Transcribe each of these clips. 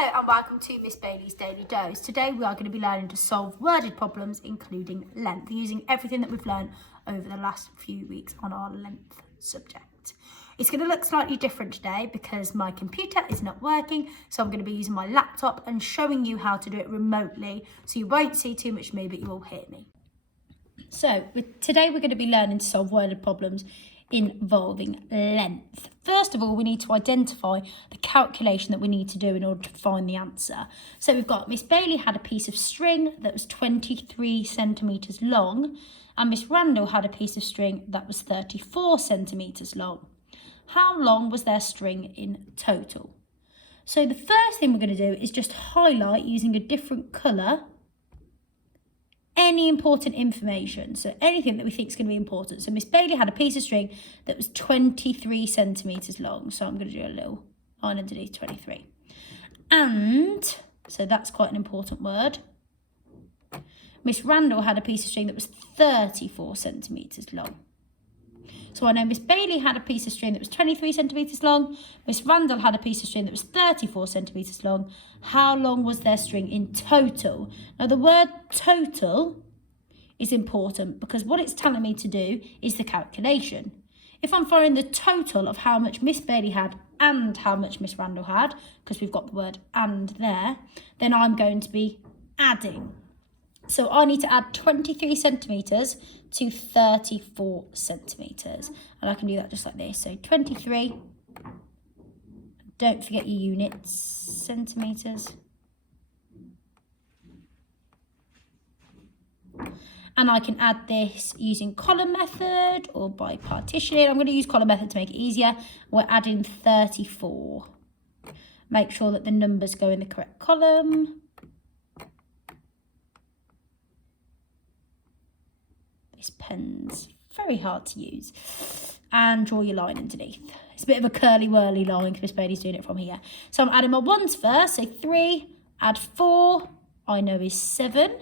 Hello and welcome to Miss Bailey's Daily Dose. Today we are going to be learning to solve worded problems including length, using everything that we've learned over the last few weeks on our length subject. It's going to look slightly different today because my computer is not working, so I'm going to be using my laptop and showing you how to do it remotely, so you won't see too much me, but you will hear me. So today we're going to be learning to solve worded problems involving length. First of all, we need to identify the calculation that we need to do in order to find the answer. So we've got Miss Bailey had a piece of string that was 23 centimetres long, and Miss Randall had a piece of string that was 34 centimetres long. How long was their string in total? So the first thing we're going to do is just highlight using a different colour any important information, so anything that we think is going to be important. So Miss Bailey had a piece of string that was 23 centimetres long, so I'm going to do a little line underneath 23. And, so that's quite an important word. Miss Randall had a piece of string that was 34 centimetres long. So I know Miss Bailey had a piece of string that was 23 centimetres long. Miss Randall had a piece of string that was 34 centimetres long. How long was their string in total? Now the word total is important because what it's telling me to do is the calculation. If I'm finding the total of how much Miss Bailey had and how much Miss Randall had, because we've got the word and there, then I'm going to be adding. So I need to add 23 centimetres to 34 centimetres. And I can do that just like this. So 23, don't forget your units, centimetres. And I can add this using column method or by partitioning. I'm going to use column method to make it easier. We're adding 34. Make sure that the numbers go in the correct column. This pen's very hard to use. And draw your line underneath. It's a bit of a curly whirly line because Miss Bailey's doing it from here. So I'm adding my ones first. So 3, add 4, I know is 7.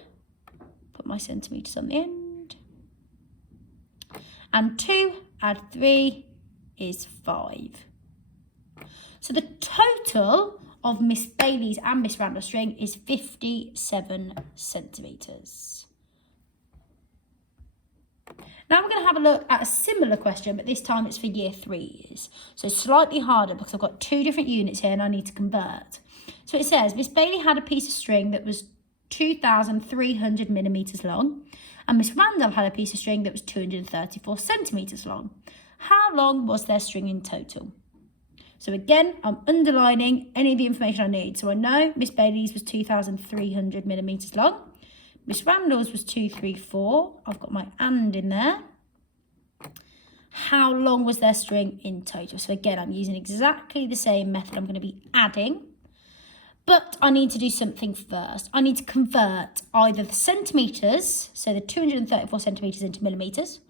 Put my centimetres on the end. And 2, add 3 is 5. So the total of Miss Bailey's and Miss Randall's string is 57 centimetres. Now we're going to have a look at a similar question, but this time it's for year 3s. So slightly harder because I've got 2 different units here and I need to convert. So it says, Miss Bailey had a piece of string that was 2,300 millimetres long, and Miss Randall had a piece of string that was 234 centimetres long. How long was their string in total? So again, I'm underlining any of the information I need. So I know Miss Bailey's was 2,300 millimetres long. Miss Randall's was 234. I've got my and in there. How long was their string in total? So again, I'm using exactly the same method. I'm going to be adding, but I need to do something first. I need to convert either the centimetres, so the 234 centimetres into millimetres,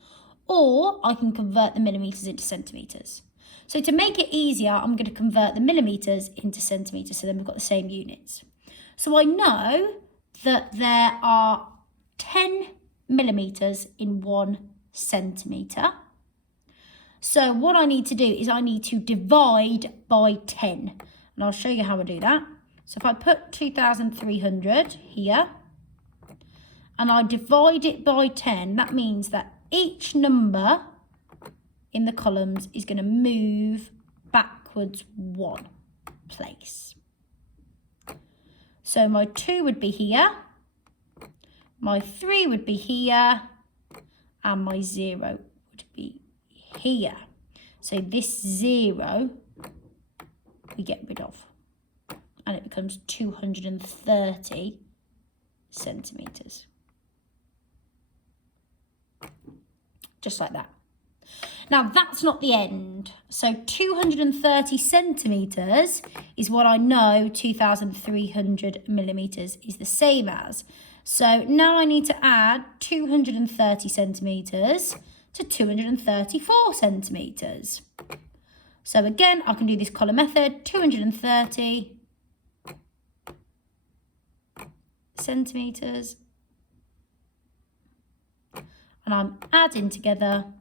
or I can convert the millimetres into centimetres. So to make it easier, I'm going to convert the millimetres into centimetres, so then we've got the same units. So I know that there are 10 millimetres in 1 centimetre. So what I need to do is I need to divide by 10. And I'll show you how I do that. So if I put 2,300 here and I divide it by 10, that means that each number in the columns is going to move backwards 1 place. So my 2 would be here, my 3 would be here, and my 0 would be here. So this 0 we get rid of, and it becomes 230 centimetres. Just like that. Now that's not the end. So 230 centimetres is what I know 2,300 millimetres is the same as. So now I need to add 230 centimetres to 234 centimetres. So again, I can do this column method, 230 centimetres. And I'm adding together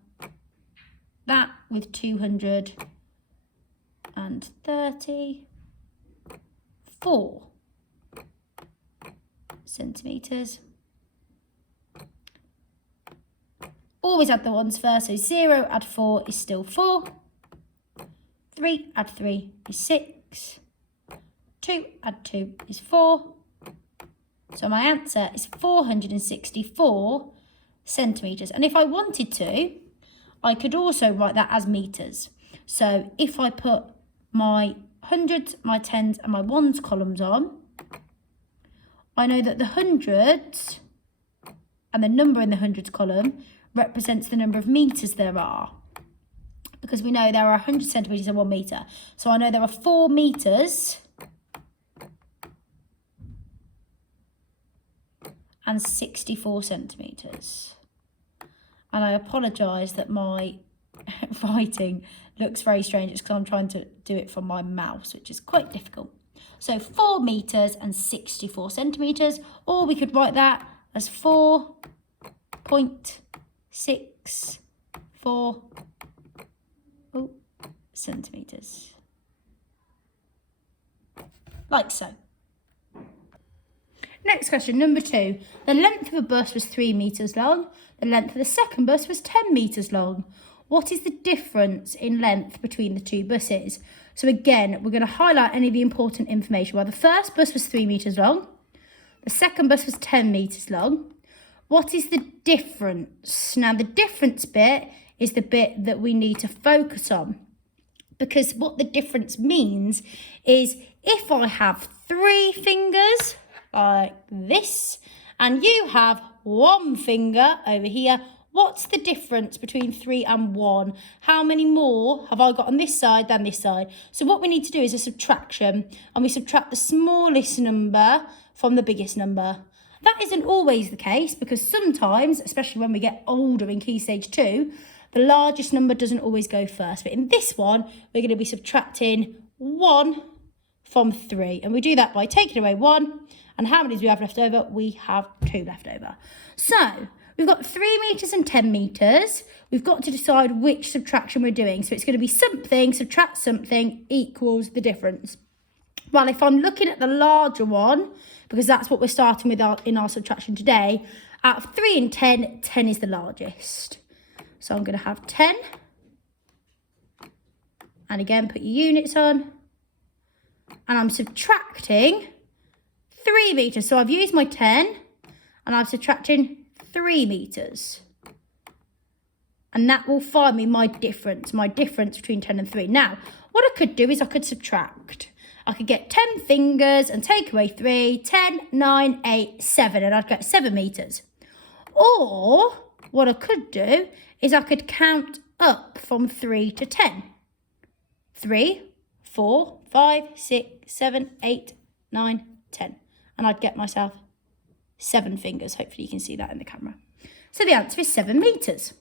that with 230 4 centimetres. Always add the ones first, so 0 add 4 is still 4. 3 add 3 is 6. 2 add 2 is 4. So my answer is 464 centimetres. And if I wanted to, I could also write that as metres. So if I put my hundreds, my tens and my ones columns on, I know that the hundreds and the number in the hundreds column represents the number of metres there are. Because we know there are 100 centimetres and 1 metre. So I know there are 4 metres and 64 centimetres. And I apologise that my writing looks very strange. It's because I'm trying to do it from my mouse, which is quite difficult. So 4 metres and 64 centimetres, or we could write that as 4.64 centimetres. Like so. Next question, number 2. The length of a bus was 3 metres long. The length of the second bus was 10 metres long. What is the difference in length between the two buses? So again, we're going to highlight any of the important information. Well, the first bus was 3 metres long. The second bus was 10 metres long. What is the difference? Now, the difference bit is the bit that we need to focus on. Because what the difference means is if I have 3 fingers like this, and you have 1 finger over here, what's the difference between 3 and 1? How many more have I got on this side than this side? So what we need to do is a subtraction, and we subtract the smallest number from the biggest number. That isn't always the case, because sometimes, especially when we get older in Key Stage 2, the largest number doesn't always go first. But in this one, we're going to be subtracting 1 from 3. And we do that by taking away 1. And how many do we have left over? We have 2 left over. So we've got 3 metres and 10 metres. We've got to decide which subtraction we're doing. So it's going to be something, subtract something, equals the difference. Well, if I'm looking at the larger one, because that's what we're starting with in our subtraction today, out of 3 and 10, 10 is the largest. So I'm going to have 10. And again, put your units on. And I'm subtracting 3 metres. So I've used my 10 and I'm subtracting 3 metres. And that will find me my difference between 10 and 3. Now, what I could do is I could subtract. I could get 10 fingers and take away 3, 10, 9, 8, 7, and I'd get 7 metres. Or what I could do is I could count up from 3 to 10. 3, 4, 5, 6, 7, 8, 9, 10. And I'd get myself 7 fingers. Hopefully you can see that in the camera. So the answer is 7 metres.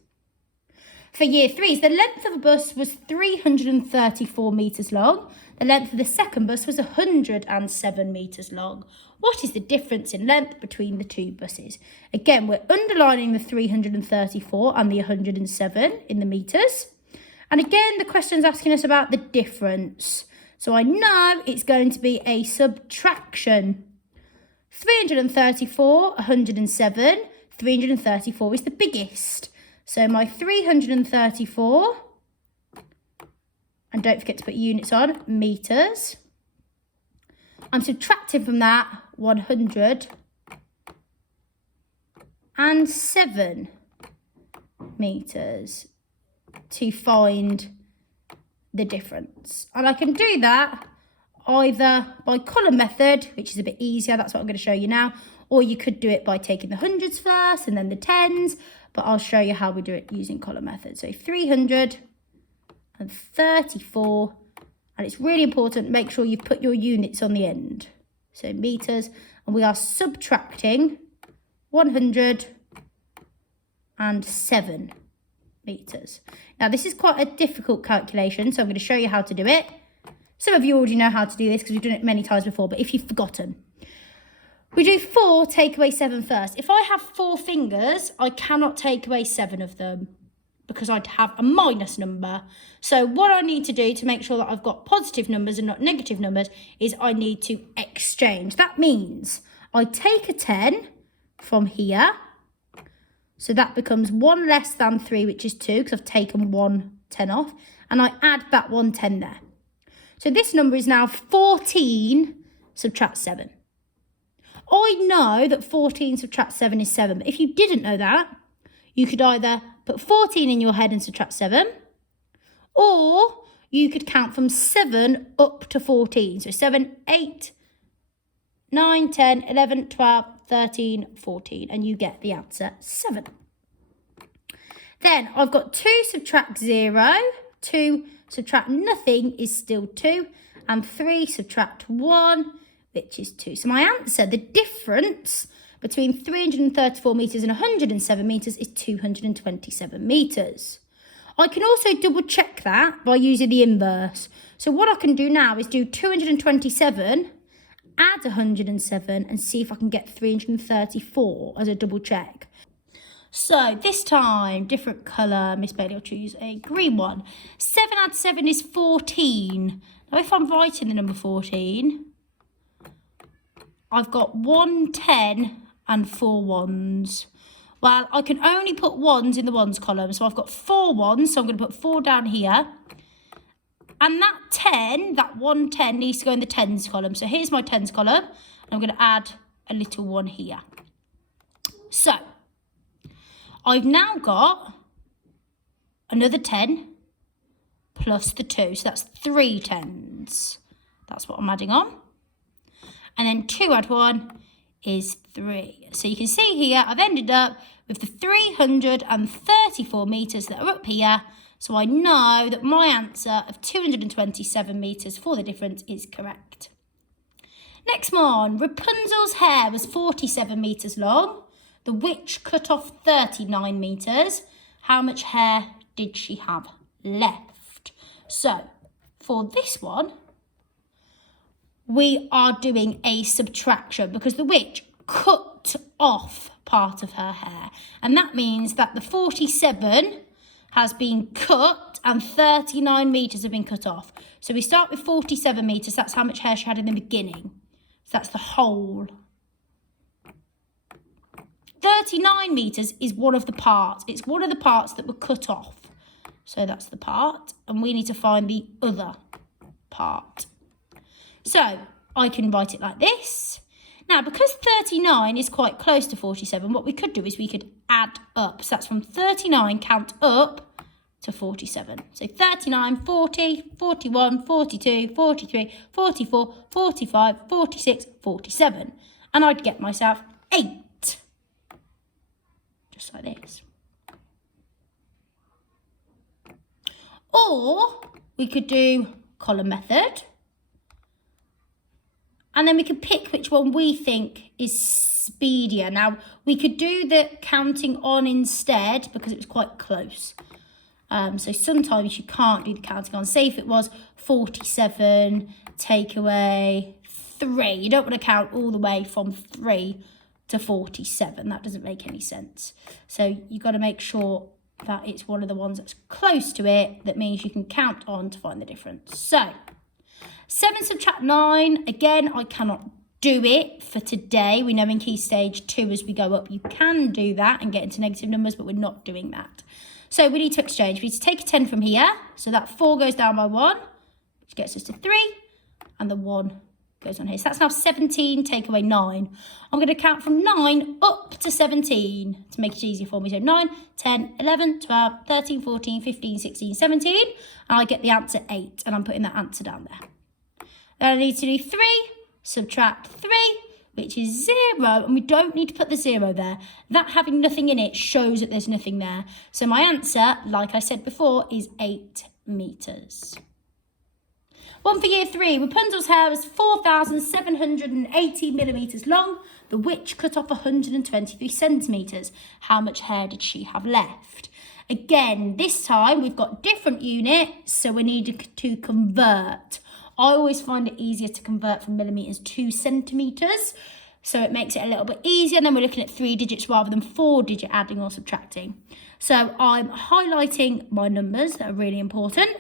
For year 3s, the length of a bus was 334 metres long. The length of the second bus was 107 metres long. What is the difference in length between the two buses? Again, we're underlining the 334 and the 107 in the metres. And again, the question's asking us about the difference. So I know it's going to be a subtraction. 334, 107, 334 is the biggest. So my 334, and don't forget to put units on, metres. I'm subtracting from that 107 metres to find the difference. And I can do that either by column method, which is a bit easier, that's what I'm going to show you now, or you could do it by taking the hundreds first and then the tens, but I'll show you how we do it using column method. So 334, and it's really important, make sure you put your units on the end. So metres, and we are subtracting 107 metres. Now this is quite a difficult calculation, so I'm going to show you how to do it. Some of you already know how to do this because we've done it many times before, but if you've forgotten, we do 4, take away 7 first. If I have 4 fingers, I cannot take away 7 of them because I'd have a minus number. So what I need to do to make sure that I've got positive numbers and not negative numbers is I need to exchange. That means I take a 10 from here. So that becomes 1 less than 3, which is 2, because I've taken 1 10 off. And I add that 1 10 there. So this number is now 14 subtract 7. I know that 14 subtract 7 is 7. But if you didn't know that, you could either put 14 in your head and subtract 7. Or you could count from 7 up to 14. So 7, 8, 9, 10, 11, 12, 13, 14. And you get the answer 7. Then I've got 2 subtract 0. 2 subtract nothing is still 2. And 3 subtract 1, which is 2. So my answer, the difference between 334 metres and 107 metres is 227 metres. I can also double check that by using the inverse. So what I can do now is do 227, add 107 and see if I can get 334 as a double check. So this time, different colour, Miss Bailey will choose a green one. 7 add 7 is 14. Now if I'm writing the number 14, I've got 1 10 and 4 ones. Well, I can only put ones in the ones column. So I've got 4 ones, so I'm going to put 4 down here. And that 10, that 1 10 needs to go in the tens column. So here's my tens column. And I'm going to add a little one here. So I've now got another 10 plus the 2. So that's 3 tens. That's what I'm adding on. And then 2 add 1 is 3. So you can see here, I've ended up with the 334 metres that are up here. So I know that my answer of 227 metres for the difference is correct. Next one, Rapunzel's hair was 47 metres long. The witch cut off 39 metres. How much hair did she have left? So for this one, we are doing a subtraction because the witch cut off part of her hair. And that means that the 47 has been cut and 39 metres have been cut off. So we start with 47 metres. That's how much hair she had in the beginning. So that's the whole. 39 metres is one of the parts. It's one of the parts that were cut off. So that's the part. And we need to find the other part. So I can write it like this. Now, because 39 is quite close to 47, what we could do is we could add up. So that's from 39, count up to 47. So 39, 40, 41, 42, 43, 44, 45, 46, 47. And I'd get myself 8. Just like this. Or we could do column method. And then we could pick which one we think is speedier. Now, we could do the counting on instead because it was quite close. So sometimes you can't do the counting on. Say if it was 47, take away 3. You don't want to count all the way from 3 to 47. That doesn't make any sense. So you've got to make sure that it's one of the ones that's close to it. That means you can count on to find the difference. So 7 subtract 9, again, I cannot do it for today. We know in Key Stage 2 as we go up, you can do that and get into negative numbers, but we're not doing that. So we need to exchange. We need to take a 10 from here. So that 4 goes down by 1, which gets us to 3, and the 1 goes on here. So that's now 17, take away 9. I'm going to count from 9 up to 17 to make it easier for me. So 9, 10, 11, 12, 13, 14, 15, 16, 17, and I get the answer 8, and I'm putting that answer down there. Then I need to do 3, subtract 3, which is 0. And we don't need to put the 0 there. That having nothing in it shows that there's nothing there. So my answer, like I said before, is 8 metres. One for year 3. Rapunzel's hair was 4,780 millimetres long. The witch cut off 123 centimetres. How much hair did she have left? Again, this time we've got different units, so we need to convert. I always find it easier to convert from millimetres to centimetres. So it makes it a little bit easier. And then we're looking at 3 digits rather than 4-digit adding or subtracting. So I'm highlighting my numbers that are really important.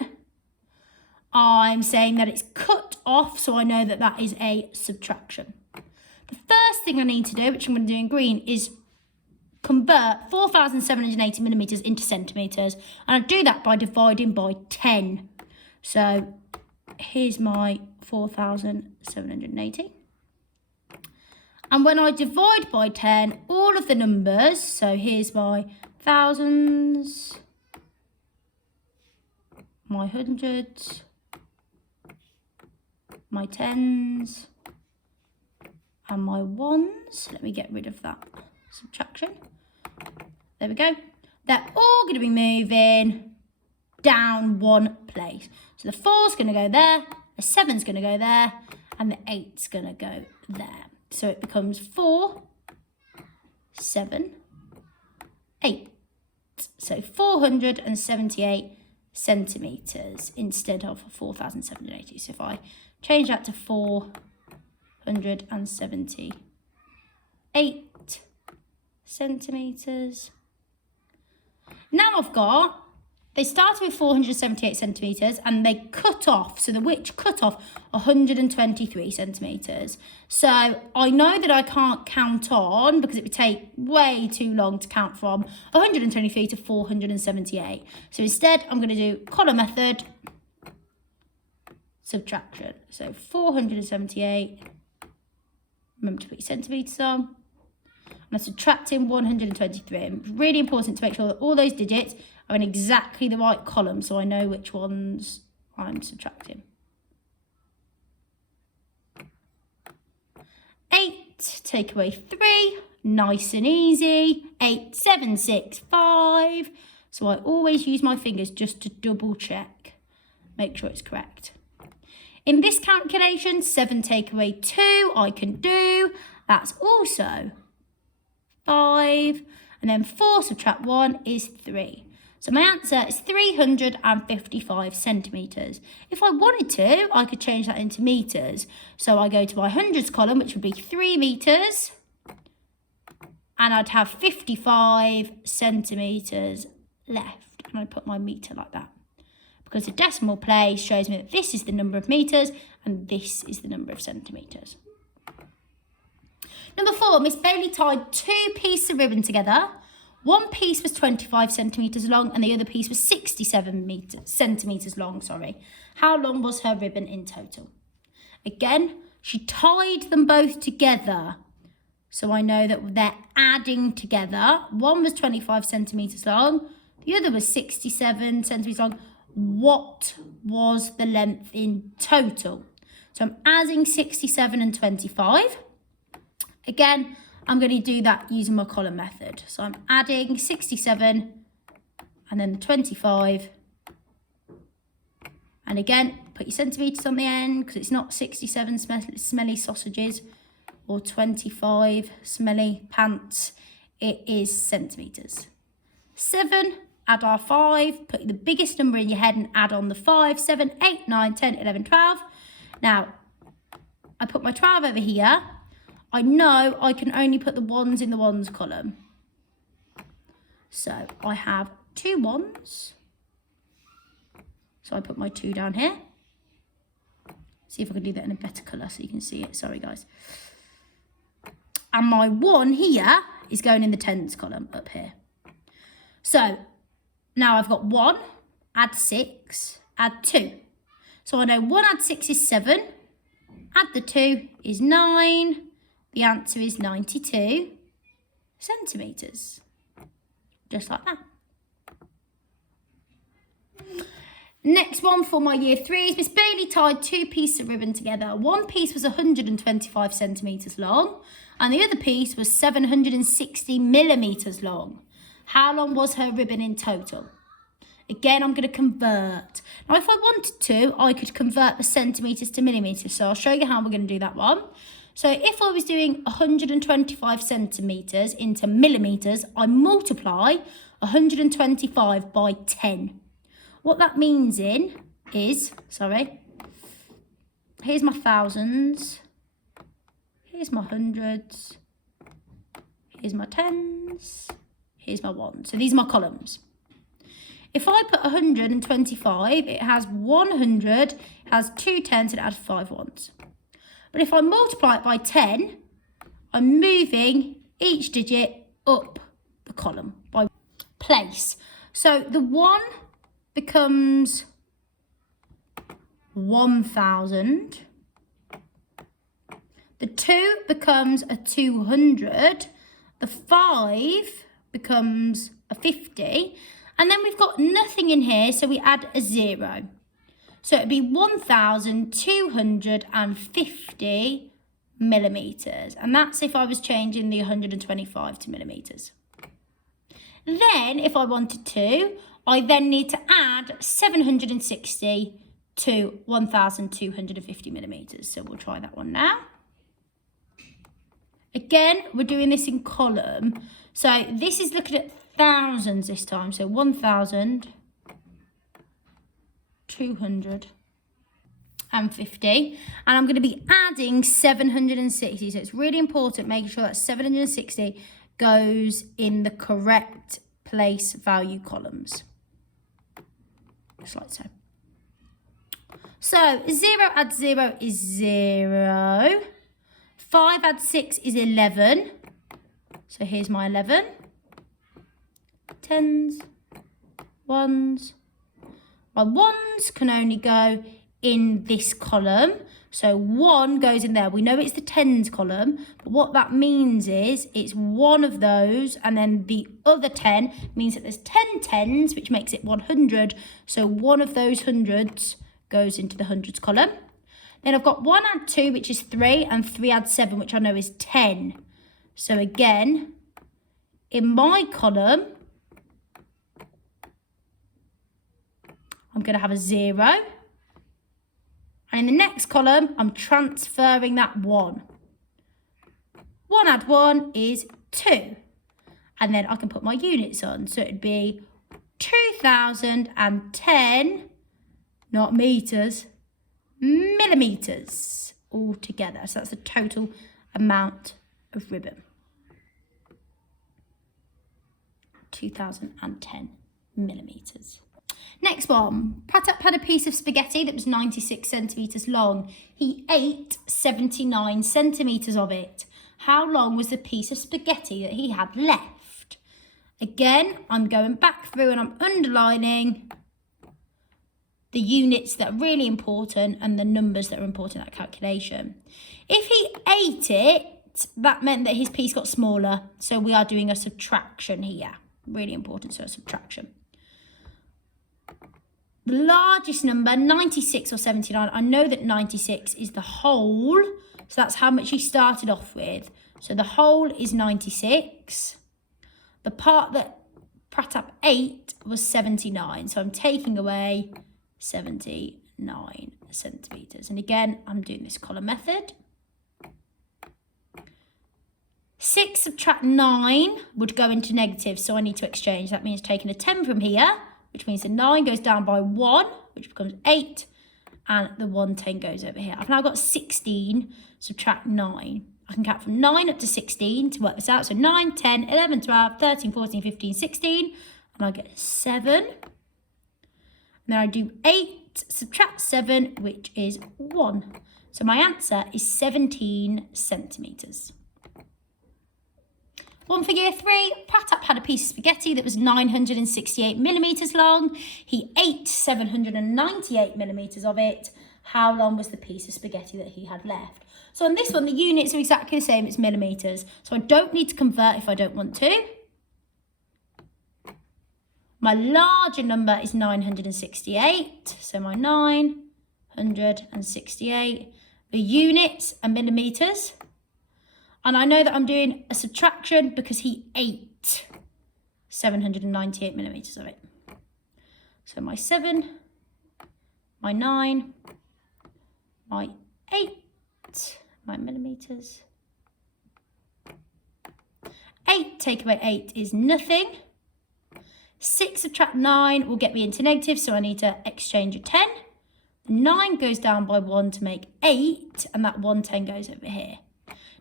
I'm saying that it's cut off, so I know that that is a subtraction. The first thing I need to do, which I'm going to do in green, is convert 4,780 millimetres into centimetres. And I do that by dividing by 10. So here's my 4,780. And when I divide by 10, all of the numbers, so here's my thousands, my hundreds, my tens, and my ones. Let me get rid of that subtraction. There we go. They're all going to be moving down one place. So the 4's going to go there, the 7's going to go there, and the 8's going to go there. So it becomes 4, 7, 8. So 478 centimetres instead of 4,780. So if I change that to 478 centimetres. Now I've got, they started with 478 centimetres and they cut off, so the witch cut off 123 centimetres. So I know that I can't count on, because it would take way too long to count from 123 to 478. So instead I'm going to do column method, subtraction. So 478, remember to put your centimetres on. I'm subtracting 123. It's really important to make sure that all those digits are in exactly the right column so I know which ones I'm subtracting. 8, take away 3, nice and easy. 8, 7, 6, 5. So I always use my fingers just to double check, make sure it's correct. In this calculation, 7 take away 2, I can do. That's also 5, and then 4 subtract 1 is 3. So my answer is 355 centimetres. If I wanted to, I could change that into metres. So I go to my hundreds column, which would be 3 metres, and I'd have 55 centimetres left. And I put my metre like that, because the decimal place shows me that this is the number of metres and this is the number of centimetres. Number 4, Miss Bailey tied 2 pieces of ribbon together. One piece was 25 centimetres long and the other piece was 67 centimetres long. How long was her ribbon in total? Again, she tied them both together. So I know that they're adding together. One was 25 centimetres long. The other was 67 centimetres long. What was the length in total? So I'm adding 67 and 25. Again, I'm going to do that using my column method. So I'm adding 67 and then the 25. And again, put your centimetres on the end because it's not 67 smelly sausages or 25 smelly pants. It is centimetres. 7, add our 5, put the biggest number in your head and add on the 5, 7, 8, 9, 10, 11, 12. Now, I put my 12 over here. I know I can only put the ones in the ones column. So I have 2 ones. So I put my 2 down here. See if I can do that in a better colour so you can see it. Sorry, guys. And my 1 here is going in the tens column up here. So now I've got 1, add 6, add 2. So I know 1 add 6 is 7. Add the 2 is 9. The answer is 92 centimetres. Just like that. Next one for my year 3s. Miss Bailey tied 2 pieces of ribbon together. One piece was 125 centimetres long and the other piece was 760 millimetres long. How long was her ribbon in total? Again, I'm going to convert. Now, if I wanted to, I could convert the centimetres to millimetres. So I'll show you how we're going to do that one. So if I was doing 125 centimetres into millimetres, I multiply 125 by 10. What that means is, here's my thousands, Here's my hundreds. Here's my tens. Here's my ones. So these are my columns. If I put 125, it has 100, it has 2 tens, and it has 5 ones. But if I multiply it by 10, I'm moving each digit up the column by place. So the 1 becomes 1,000. The 2 becomes a 200. The 5 becomes a 50. And then we've got nothing in here, so we add a 0. So it'd be 1,250 millimetres. And that's if I was changing the 125 to millimetres. Then, if I wanted to, I then need to add 760 to 1,250 millimetres. So we'll try that one now. Again, we're doing this in column. So this is looking at thousands this time. So 1,250. And I'm going to be adding 760. So it's really important making sure that 760 goes in the correct place value columns. Just like so. So 0 add 0 is 0. 5 add 6 is 11. So here's my 11. Tens, ones. My ones can only go in this column. So 1 goes in there. We know it's the tens column, but what that means is it's one of those, and then the other 10 means that there's 10 tens, which makes it 100. So one of those hundreds goes into the hundreds column. Then I've got 1 add 2, which is 3, and 3 add 7, which I know is 10. So again, in my column, I'm going to have a 0. And in the next column, I'm transferring that 1. 1 add 1 is 2. And then I can put my units on. So it'd be 2,010, not metres, millimetres altogether. So that's the total amount of ribbon. 2,010 millimetres. Next one, Pratap had a piece of spaghetti that was 96 centimetres long. He ate 79 centimetres of it. How long was the piece of spaghetti that he had left? Again, I'm going back through and I'm underlining the units that are really important and the numbers that are important in that calculation. If he ate it, that meant that his piece got smaller. So we are doing a subtraction here. Really important, so a subtraction. The largest number, 96 or 79, I know that 96 is the whole, so that's how much he started off with. So the whole is 96. The part that Pratap ate was 79, so I'm taking away 79 centimetres. And again, I'm doing this column method. 6 subtract 9 would go into negative, so I need to exchange. That means taking a 10 from here, which means the 9 goes down by 1, which becomes 8, and the 110 goes over here. I've now got 16, subtract 9. I can count from 9 up to 16 to work this out. So 9, 10, 11, 12, 13, 14, 15, 16, and I get 7. And then I do 8, subtract 7, which is 1. So my answer is 17 centimetres. One for year 3, Pratap had a piece of spaghetti that was 968 millimetres long. He ate 798 millimetres of it. How long was the piece of spaghetti that he had left? So on this one, the units are exactly the same, it's millimetres. So I don't need to convert if I don't want to. My larger number is 968, so my 968. The units are millimetres. And I know that I'm doing a subtraction because he ate 798 millimetres of it. So my 7, my 9, my 8, my millimetres. 8 take away 8 is nothing. 6 subtract 9 will get me into negative, so I need to exchange a 10. 9 goes down by 1 to make 8, and that 110 goes over here.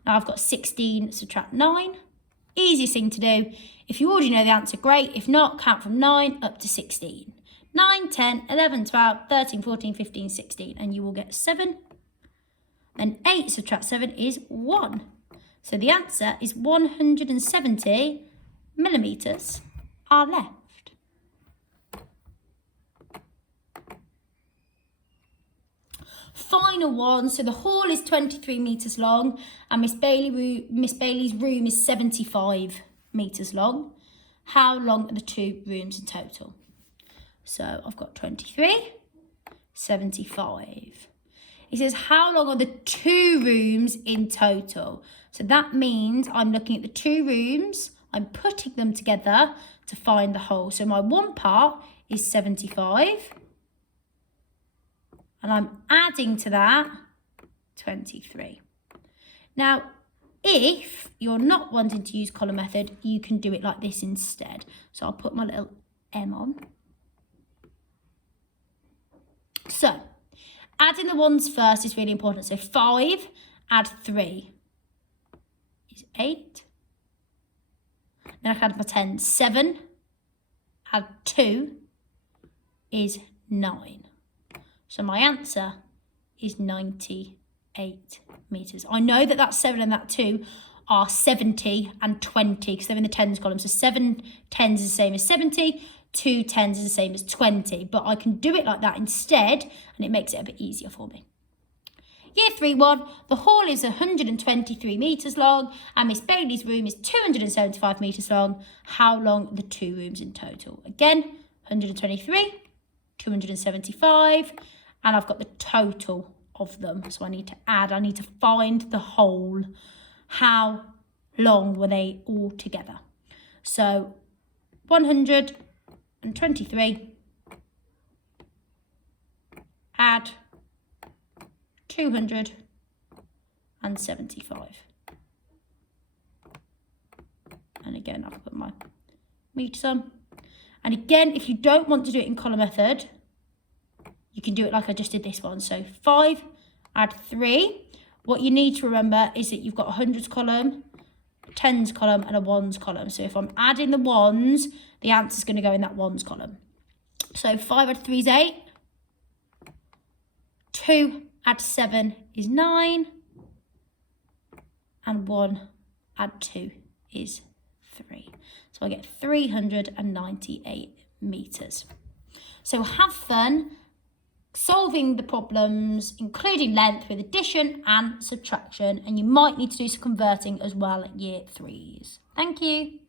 Now I've got 16 subtract 9. Easiest thing to do. If you already know the answer, great. If not, count from 9 up to 16. 9, 10, 11, 12, 13, 14, 15, 16. And you will get 7. Then 8 subtract 7 is 1. So the answer is 170 millimetres are left. Final one, so the hall is 23 metres long and Miss Bailey's room is 75 metres long. How long are the two rooms in total? So I've got 23, 75. It says how long are the two rooms in total? So that means I'm looking at the two rooms, I'm putting them together to find the whole. So my one part is 75. And I'm adding to that 23. Now, if you're not wanting to use column method, you can do it like this instead. So I'll put my little M on. So, adding the ones first is really important. So 5, add 3 is 8. Then I can add my 10, 7, add 2 is 9. So my answer is 98 metres. I know that that 7 and that 2 are 70 and 20 because they're in the tens column. So 7 tens is the same as 70, 2 tens is the same as 20. But I can do it like that instead and it makes it a bit easier for me. Year 3-1, the hall is 123 metres long and Miss Bailey's room is 275 metres long. How long are the two rooms in total? Again, 123, 275. And I've got the total of them. So I need to add, I need to find the whole. How long were they all together? So 123, add 275. And again, I've put my meters on. And again, if you don't want to do it in column method, you can do it like I just did this one. So 5, add 3. What you need to remember is that you've got a hundreds column, a tens column, and a ones column. So if I'm adding the ones, the answer is going to go in that ones column. So 5 add 3 is 8. 2 add 7 is 9. And 1 add 2 is 3. So I get 398 metres. So have fun solving the problems, including length, with addition and subtraction. And you might need to do some converting as well at year 3s. Thank you.